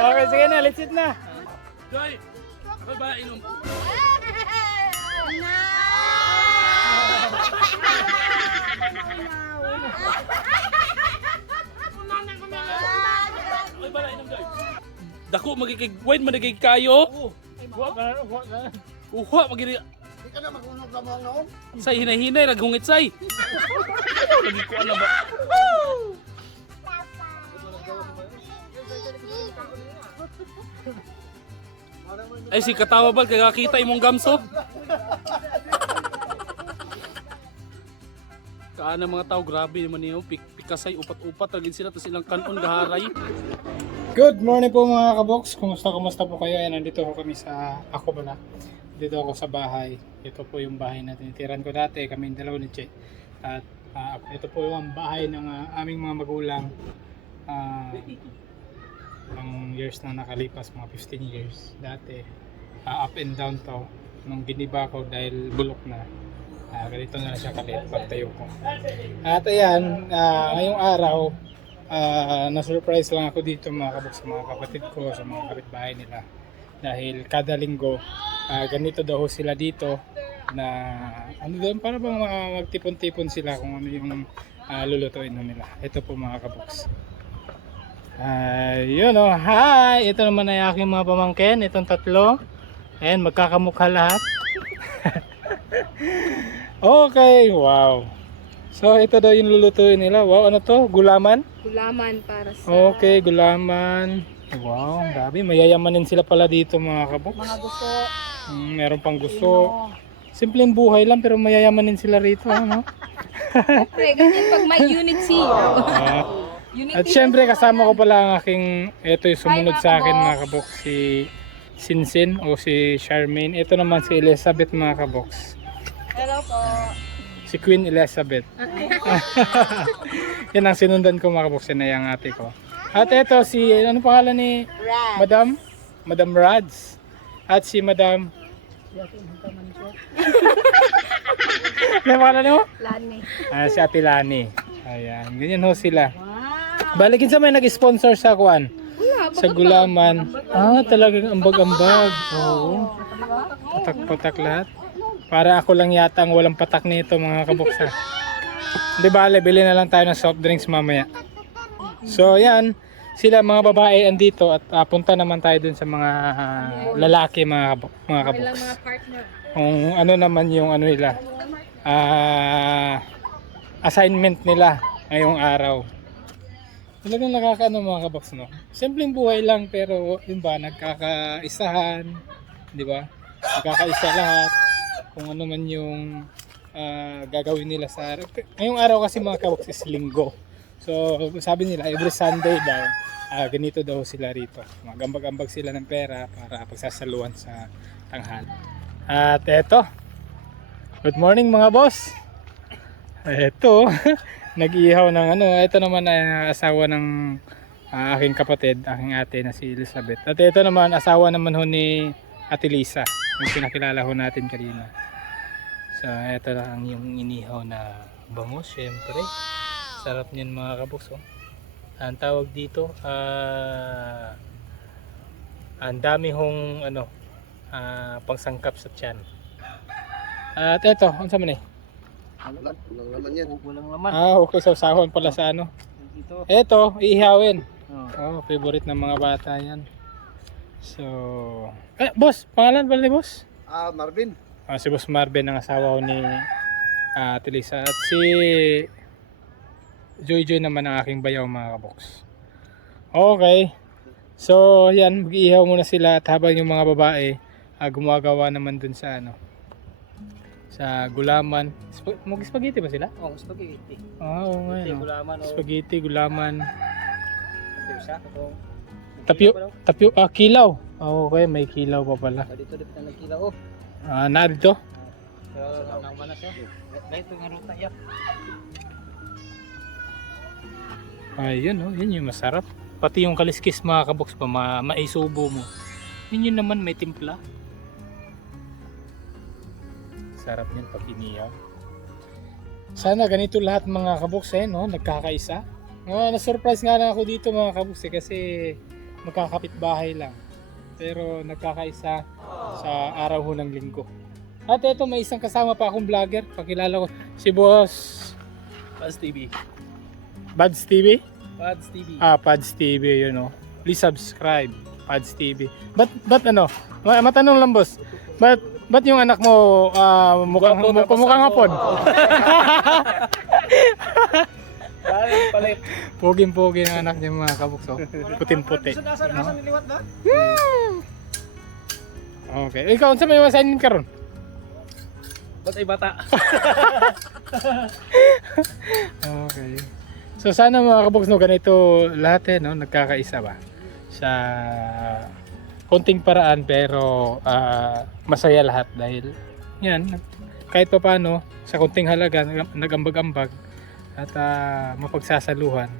okay, sige na, let's eat na. Joy, ako ba inom? Dako magiging wine manigay kayo. Huwag ka na, huwag ka na. Uha magiri Hindi ka na magunog na mga say hinay-hinay raghungit say. Lagi ko alam ba. Ay si katawa ba kaya kita imong gamso? Kaana mga tao grabe naman niyo pik pikasay upat-upat lagi sila tas ilang kanon gaharay. Good morning po mga kabox. Kumusta kumusta po kayo? Ayan, nandito ako kami sa ako pala. Dito ako sa bahay. Ito po yung bahay na tinitiran ko dati. Kami dalawa ni Che. At ah, ito po yung bahay ng ah, aming mga magulang. Ah, ang years na nakalipas, mga 15 years. Dati, ah, up and down to. Nung giniba ko dahil bulok na. Ah, ganito na siya kalit pagtayo ko. At ayan, ah, ngayong araw, Ah, na-surprise lang ako dito mga kabuk sa mga kapatid ko, sa mga kapitbahay nila. Dahil kada linggo, ah, ganito daw sila dito na ano doon para bang magtipon-tipon sila kung ano yung ah, lulutuin nila. Ito po mga kabuks. Ayun oh, hi! Ito naman ay aking mga pamangkin, itong tatlo. Ayan, magkakamukha lahat. okay, wow. So ito daw yung lulutuin nila. Wow, ano to? Gulaman? Gulaman para sa Okay, gulaman. Wow, ang grabe. Mayayamanin sila pala dito mga kaboks. mga gusto. Mm, meron pang gusto. Simpleng buhay lang pero mayayamanin sila rito. Ano? Siyempre, ganyan pag may unit zero. At syempre kasama ko pala ang aking, ito yung sumunod sa akin mga kaboks, si Sinsin o si Charmaine. Ito naman si Elizabeth mga kaboks. Hello po. Si Queen Elizabeth. Yan ang sinundan ko mga kaboks, yan ay ang ate ko. At ito si, ano pangalan ni Rad. Madam? Madam Rads. At si Madam... ano pangalan mo? Lani. Ah, si Ate Lani. Ayan, ganyan ho sila. Wow. Balikin sa may nag-sponsor sa Kwan. Wala, Sa gulaman. Ah, talagang ambag-ambag. Oo. Patak-patak lahat. Para ako lang yata ang walang patak nito mga kabuksa. Di ba, bili na lang tayo ng soft drinks mamaya. So, yan. Sila mga babae andito at ah, punta naman tayo dun sa mga ah, lalaki mga, kabuk mga kabuks. Kung ano naman yung ano nila. Ah, assignment nila ngayong araw. Talagang nakakaano mga kaboks no. Simpleng buhay lang pero yun ba nagkakaisahan, di ba? Nagkakaisa lahat kung ano man yung ah, gagawin nila sa araw. Ngayong araw kasi mga kaboks is linggo. So sabi nila every Sunday daw ah, ganito daw sila rito. Magambag-ambag sila ng pera para pagsasaluhan sa tanghal. At eto. Good morning mga boss. Eto. Nag-ihaw ng ano. Ito naman ay asawa ng ah, aking kapatid, aking ate na si Elizabeth. At ito naman asawa naman ho ni Ate Lisa. Yung pinakilala ho natin kanina. So eto lang yung inihaw na bangus syempre. Sarap niyan mga kabos. Oh. Ang tawag dito, ah ang dami hong ano, ah, pangsangkap sa tiyan. At eto, ano sa man eh? Wala, walang laman yan. Walang laman. Ah, okay, so sahon pala sa ano. Dito. Eto, ihawin. Oh. Oh, favorite ng mga bata yan. So, eh, boss, pangalan pala ni boss? Ah, Marvin. Ah, si boss Marvin ang asawa ko ni ah, Ate Lisa. At si Joy Joy naman ang aking bayaw mga kaboks. Okay. So, yan, mag-iihaw muna sila at habang yung mga babae ah, gumagawa naman dun sa ano sa gulaman. Sp- Mag-spaghetti ba sila? Oh, spaghetti. Ah, oo nga. Spaghetti, no. gulaman o Spaghetti, gulaman. isa. Ito. Tapyo, tapyo, ah, kilaw. Ah, okay, may kilaw pa pala. Dito dito na nagkila oh. Ah, narito. Pero naman na siya. Dito nga ruta ya. Ayun, oh, yun yung masarap. Pati yung kaliskis mga kaboks pa, ma maisubo mo. Yun yun naman, may timpla. Sarap niyan pag iniyaw. Sana ganito lahat mga kaboks eh, no? Nagkakaisa. Nga, na-surprise nga lang ako dito mga kabuks eh, kasi magkakapit bahay lang. Pero nagkakaisa sa araw ho ng linggo. At ito, may isang kasama pa akong vlogger. Pakilala ko si Boss Pads TV. Buds TV. Pads TV. Ah, Pads TV, yun know. Please subscribe, Pads TV. Ba't, ba't ano? Ma- matanong lang boss. Ba't, ba't yung anak mo ah, mukhang, Gwapo, tapos mukhang ako. hapon? Palit, palit. Puging-pugi ng anak niya mga kabukso. Puting-puti. No? Okay. Ikaw, saan may assignment ka ron? Ba't ay bata? Okay. So sana mga kaboks no ganito lahat eh no nagkakaisa ba sa konting paraan pero ah, masaya lahat dahil yan kahit pa paano sa konting halaga nag- nagambag-ambag at ah, mapagsasaluhan.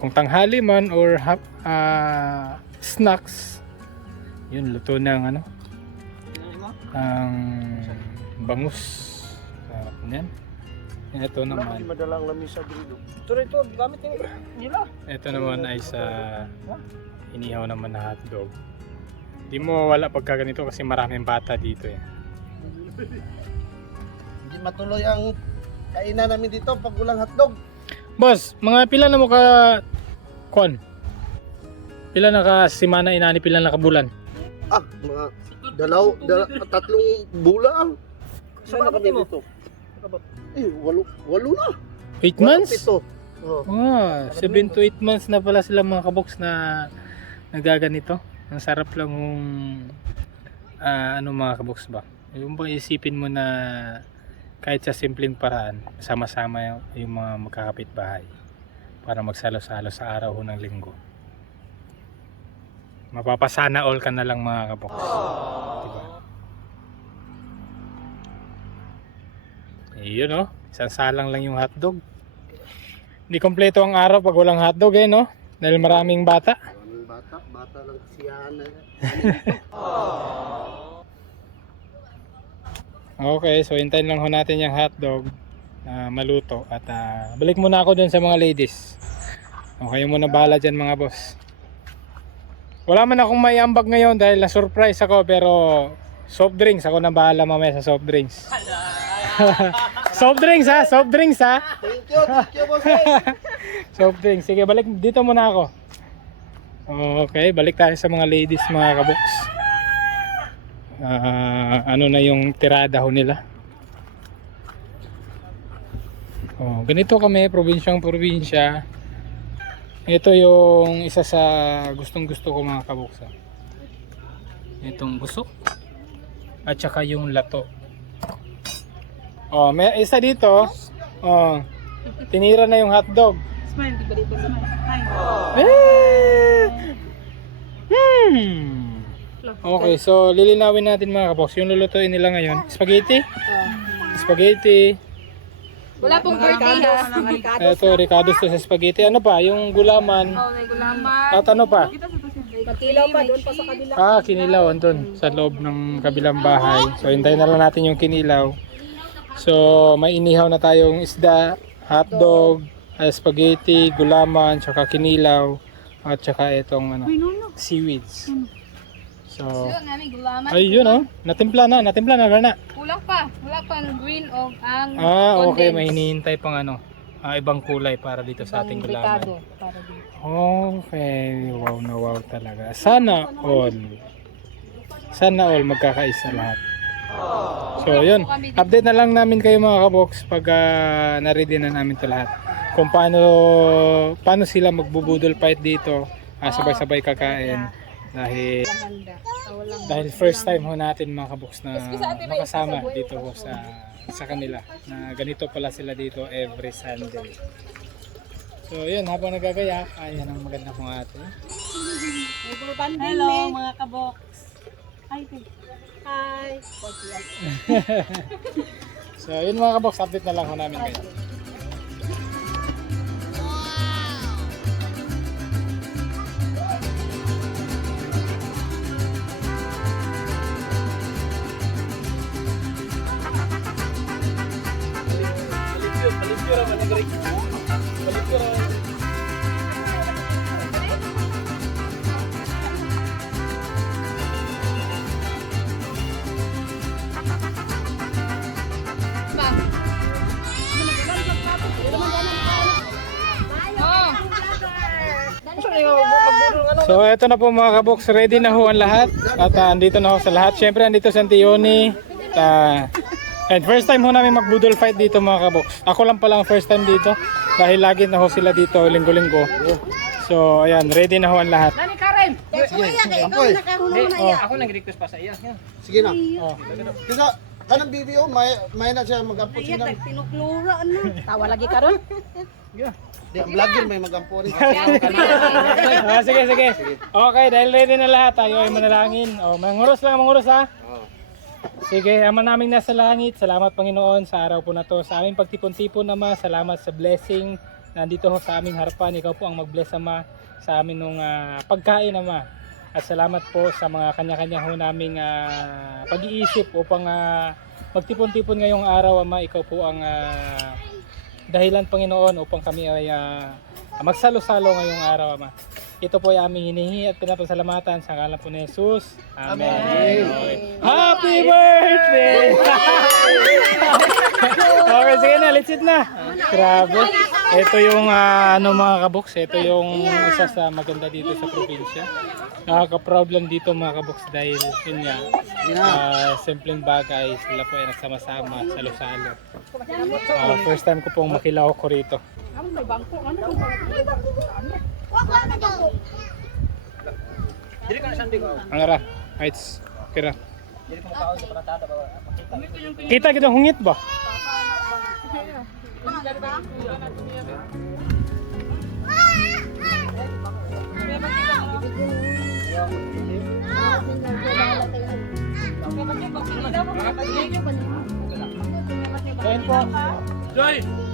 Kung tanghali man or ah, snacks yun luto ng ano ang bangus. Sarap niyan ito naman. Madalang lamisa dito. Ito ito, gamit nila. Ito naman ay sa inihaw naman na hotdog. Di mo wala pagka ganito kasi maraming bata dito eh. Hindi matuloy ang kainan namin dito pag walang hotdog. Boss, mga pila na mo ka kon? Pila na ka simana inani pila na ka bulan? Ah, mga dalaw, dala, tatlong bulan. Saan na kami dito? Eh, walo, walo na. 8 Walo, months? Pito. Oh. Ah, 7 to 8 months na pala sila mga kaboks na nagaganito. Ang sarap lang ng ah, ano mga kaboks ba? Yung bang isipin mo na kahit sa simpleng paraan, sama-sama yung, mga magkakapit bahay para magsalo-salo sa araw ng linggo. Mapapasana all ka na lang mga kaboks. Diba? Yun no, isang salang lang yung hotdog. Hindi kompleto ang araw pag walang hotdog eh, no? Dahil maraming bata. Bata, lang kasiyahan na yan. Okay, so hintayin lang ho natin yung hotdog na maluto. At ah, balik muna ako dun sa mga ladies. Okay, muna bahala dyan mga boss. Wala man akong may ambag ngayon dahil na-surprise ako pero soft drinks. Ako na bahala mamaya sa soft drinks. soft drinks ha, soft drinks ha. Thank you, thank you, boss. Soft drinks. Sige, balik dito muna ako. Okay, balik tayo sa mga ladies, mga kaboks. Ah, ano na yung tirada ho nila. Oh, ganito kami, probinsyang probinsya. Ito yung isa sa gustong gusto ko mga kabuksa. Itong busok. At saka yung lato. Oh, may isa dito. Oh, tinira na yung hotdog. Smile, di ba dito smile? Hi. Eh! Hmm. Okay, so lilinawin natin mga kaboks. Yung lulutuin nila ngayon, spaghetti. Spaghetti. Wala pong birthday ha. Ito, ricados to sa spaghetti. Ano pa? Yung gulaman. Oh, may gulaman. At ano pa? Makilaw pa doon pa sa kabila. Ah, kinilaw. Andun, sa loob ng kabilang bahay. So, hintayin na lang natin yung kinilaw. So, may inihaw na tayong isda, hotdog, ah, spaghetti, gulaman, tsaka kinilaw, at tsaka itong ano, seaweeds. So, namin gulaman. ayun oh, natimpla na, natimpla na, na. Kulang pa. Wala pa ang green o ang Ah, okay, may hinihintay pang ano, ah, ibang kulay para dito sa ating gulaman. Para dito. Okay, wow na wow talaga. Sana all. Sana all magkakaisa lahat. So, yun. Update na lang namin kayo mga kabox pag uh, na-ready na namin to lahat. Kung paano paano sila magbubudol fight dito, ah, sabay-sabay kakain dahil. Ah, dahil first time ho natin mga kabox na makasama dito ho sa sa kanila na ganito pala sila dito every Sunday. So yun, habang nagagayak, ayan ang maganda kong ate. Hello mga kaboks. Hi. Hi. So yun mga kabox, update na lang ho namin kayo. So eto na po mga kabox, ready na ho ang lahat. At uh, andito na ho sa lahat. Siyempre andito si Auntie Yoni. At, uh, and first time ho namin magbudol fight dito mga kabox. Ako lang pala ang first time dito. Dahil lagi na ho sila dito linggo-linggo. So ayan, ready na ho ang lahat. Ampoy. Ako nag-request pa sa iya. Sige na. Oh. Kasi kanang BBO, may, may na siya mag-ampo sila. Tinuklura na. Tawa lagi karon. Di, ang vlogger may mag-ampo rin. ah, sige, sige. Okay, dahil ready na lahat, tayo ay manalangin. Oh, manguros lang, manguros ha. Sige, ama naming nasa langit, salamat Panginoon sa araw po na to. Sa aming pagtipon-tipon, Ama, salamat sa blessing. Nandito ho sa aming harapan, ikaw po ang mag-bless, Ama, sa amin nung ah, pagkain, Ama. At salamat po sa mga kanya-kanya ho naming ah, pag-iisip upang ah, magtipon-tipon ngayong araw, Ama. Ikaw po ang ah, dahilan Panginoon upang kami ay ah, magsalo-salo ngayong araw Ama. Ito po ay aming hinihingi at pinapasalamatan sa ngalan po ni Jesus. Amen. Okay. Happy birthday! okay, sige na, let's eat na. Grabe. Ito yung ah, ano mga kaboks, ito yung isa sa maganda dito sa probinsya. Nakaka-proud lang dito mga kaboks dahil yun nga, ah, simpleng bagay, sila po ay nagsama-sama, salo-salo. Ah, first time ko pong makilaw ko rito. Ang ara, heights, kira. Kita kita hungit ba? Joy!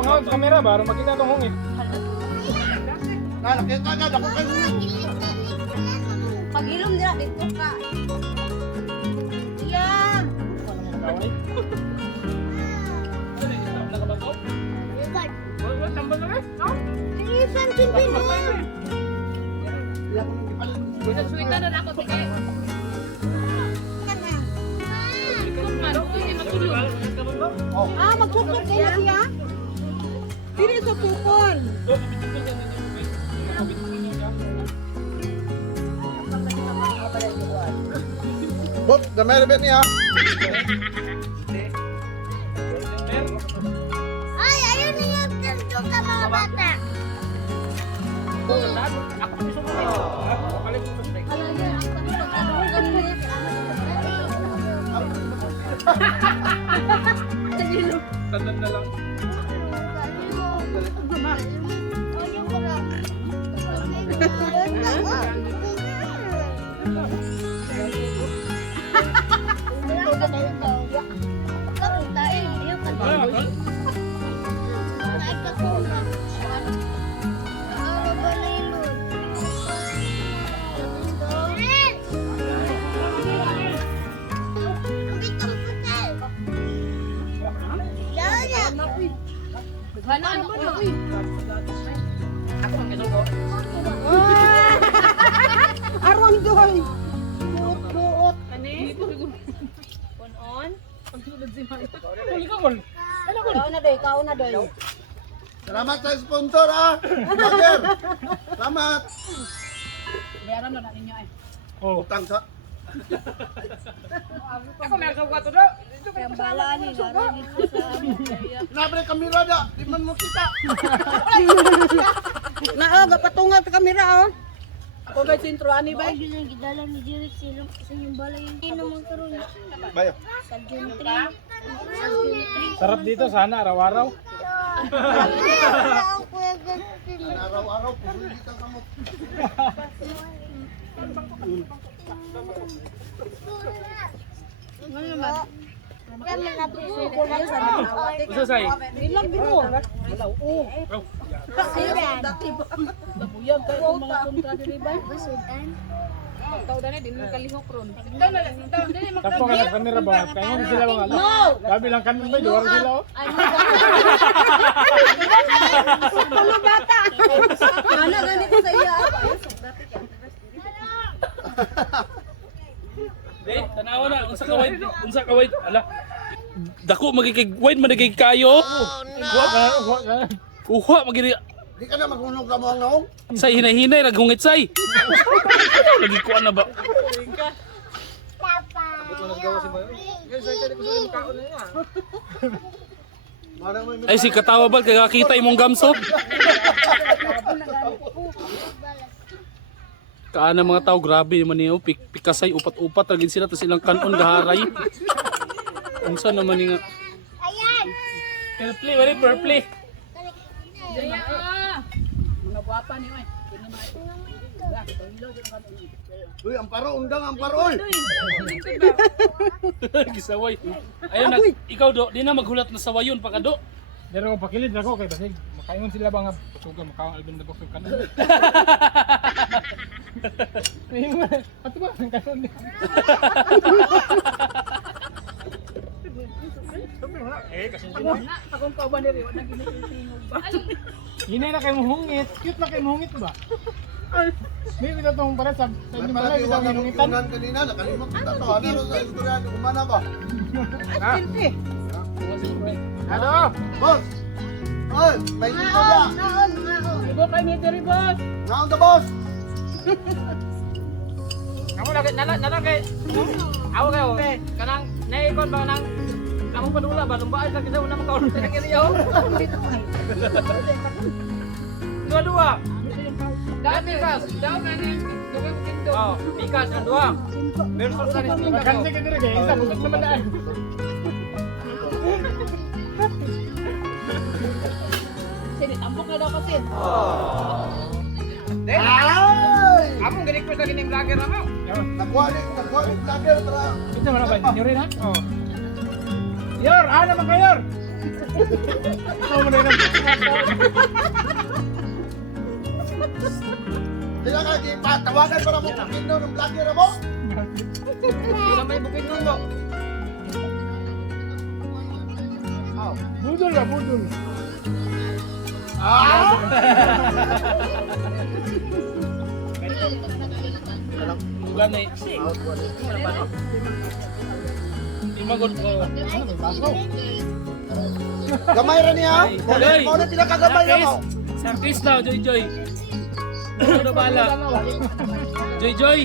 Dili mo pangawag sa kamera ba? Aron makita tong hungit. Ah, nakita agad ako kayo. Pag-ilom nila dito ka. Yan. Sweetan na ako, sige. Ano, hindi matulog. Ah, magsutok kayo siya? Dili sa tukol. Bob, damay rin niya. Ay, ayun niya yung ka mga bata. Tandaan na lang. Wala sponsor ah. Vlogger. Salamat. Bayaran na ninyo eh. Oh. Utang sa. Ako may agaw to do. Kaya bala ni narinig ko sa ano. Nabre kamera da. Di man mo kita. Na oh, gapatungan sa kamera oh. Ako ba sintro ani ba? Ay, yun ang gidala ni Jerry sila sa yung. Hindi. Bayo. Sa June 3. Sa June 3. Sarap dito sana araw-araw. Araw-araw puro kita sa mo. Kaya malapit Ko lang sa mga Usa say. Ilang biro. Oh. Sira. Labuyag kayo kung mga kontra diri ba? Basudan. Pagtaw na din kalihok ron. Ikaw na lang, ikaw dili Tapos nga ng kamera ba? Kaya sila mga ala. Sabi lang kanin ba? Duwar sila oh. Ano ganito sa iya? Di, tanawa na unsa ka wide, unsa ka wide. Ala. Dako magigig wide manigig kayo. Huwag ka, huwag ka. Uha magiri Di ka na magunog ka mo ang naong. say hinay-hinay naghungit say. Lagi ko na ba? Marang may Ay si katawa ba kay kakita imong gamso? Kaana mga tao grabe naman niyo pik pikasay upat-upat ra gid sila tas ilang kanon gaharay. Unsa naman ni nga? Ayan. Purple, wala purple. Ah. Mga guwapa ni oy. Uy, ang paro, undang ang paro. oy. Gisaway. Ayun na, ikaw do, di na maghulat na sawayon pa ka do. Pero kung pakilid ako kay Basig, makaingon sila ba nga pusugan, makawang albin na. Ayun mo, ato ba? Ang kanon niya. Eh, kasi. Akong kauban diri wa nang ginitingog ba. Hinay na kayo muhungit. Cute na kayo muhungit ba? May kita itong para sa Malaki kita ang minungitan. unan kanina, nakalimot kita to. Ano sa istorya ni kumana ba? Ano? Boss! Oy, may istorya. Naon, naon. Ibo kay ni diri boss. Naon boss? Kamu lagi nala nala kay Ako kayo. Kanang naikon ba nang kamu padula ba lumba ay kita una makaon sa kiriyo. Dua-dua. Dami kas. Daw na ni duwe kindo. Oh, pikas ang dua. Versus sa ni Magkante ka dito kaya isa, busog naman na. Sini ambok na daw kasi. Ay! Among gani-request lagi ning vlogger na mo. Nakuha ni, nakuha ni vlogger para Ito mo na ba? Nyo rin ha? Oo. Yor! Ah naman ka, Yor! Ikaw mo na yun. Sila ka, di pa, tawagan para mo kapindo ng vlogger mo. Wala may bukid nundo. Budol na, budol. Ah! Ulan eh. Di magod ko. Gamay ra niya. Mo mo na pinakagamay na mo. Sir Chris daw, Joy Joy. Ano bala? Joy Joy.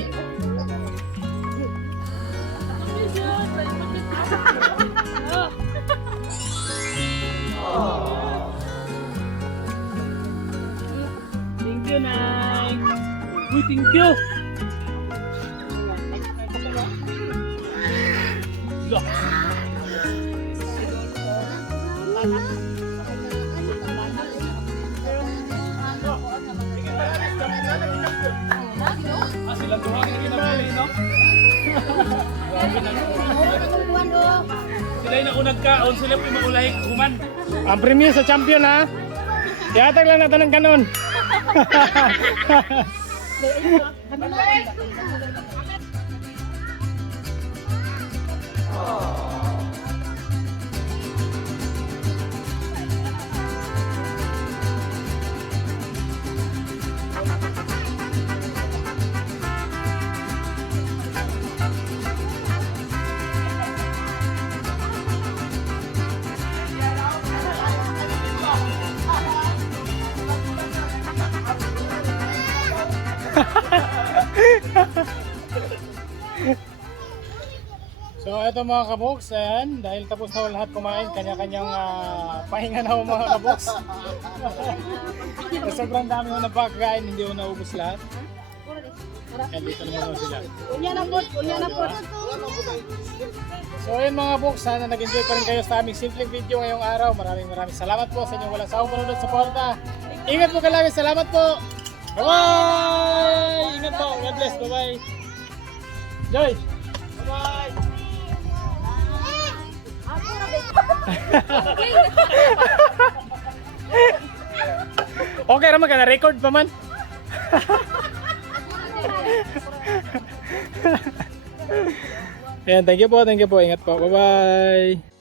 Thank you, Nay. Uy, thank you. Look. Sila yung naunag kaon, sila po maulahi human. Ang premier sa champion ha. Tiyatag lang natin ng kanon. So ito mga kaboks, ayan, dahil tapos na lahat kumain, kanya-kanyang ah, pahinga na ho mga kaboks. so, sobrang dami ho napakain, hindi ho naubos lahat. Kaya dito naman ho sila. Unya na po, unya na po. So ayun mga box, sana nag-enjoy pa rin kayo sa aming simpleng video ngayong araw. Maraming maraming salamat po sa inyong walang sawang panunod sa suporta. Ingat po kalagi, salamat po! Bye-bye! Ingat po, God bless, bye-bye! Joy! Okay raman ka na record pa man. Ayan, thank you po, thank you po. Ingat po. Bye-bye.